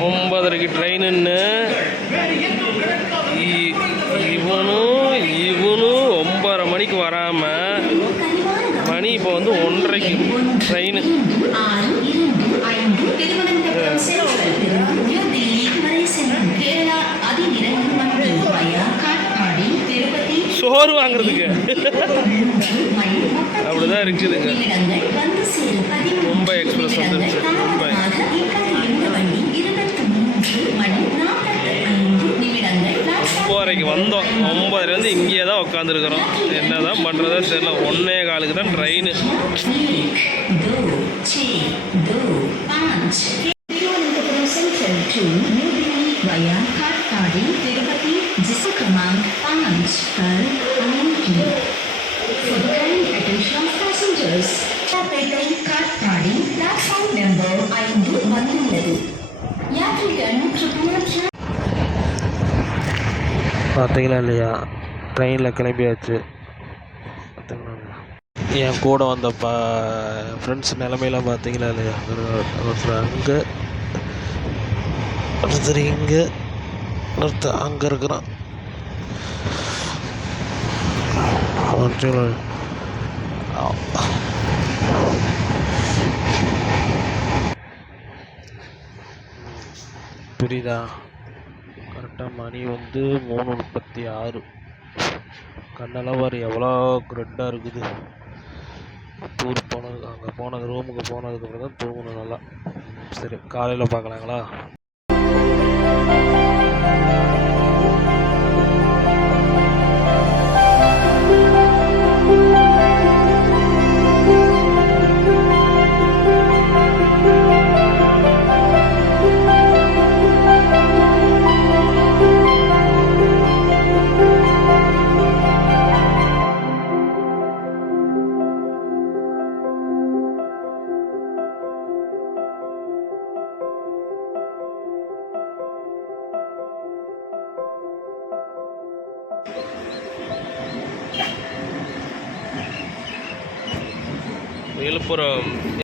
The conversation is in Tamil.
9:30க்கு ட்ரெயினுன்னு இவனும் 9:30 மணிக்கு வராமல் மணி இப்போ வந்து 1:30க்கு ட்ரெயின். சோறு வாங்குறதுக்கு அப்படிதான் இருக்குதுங்க. மும்பை எக்ஸ்பிரஸ் வந்துருச்சு. மும்பை 9:30க்கு வந்தோம். 9:30 இங்கேயே தான் உட்காந்துருக்குறோம். என்ன தான் பண்ணுறதோ தெரியல. 1:15 தான் ட்ரெயின். பார்த்தீங்களா இல்லையா, ட்ரெயினில் கிளம்பியாச்சு. என் கூட வந்த ஃப்ரெண்ட்ஸ் நிலமையெல்லாம் பார்த்தீங்களா இல்லையா, ஒருத்தர் அங்கே, ஒருத்தர் இங்கே, ஒருத்தர் அங்கே இருக்கிறான். புரியுதா? கரெக்டாக மணி வந்து 3:36. கண்ணெல்லாம் வர எவ்வளோ ரெட்டாக இருக்குது. டூர் போனது, அங்கே போனது, ரூமுக்கு போனதுக்கப்புறம் தான் தூங்கணும் நல்லா. சரி, காலையில் பார்க்கலாங்களா? விழுப்புரம்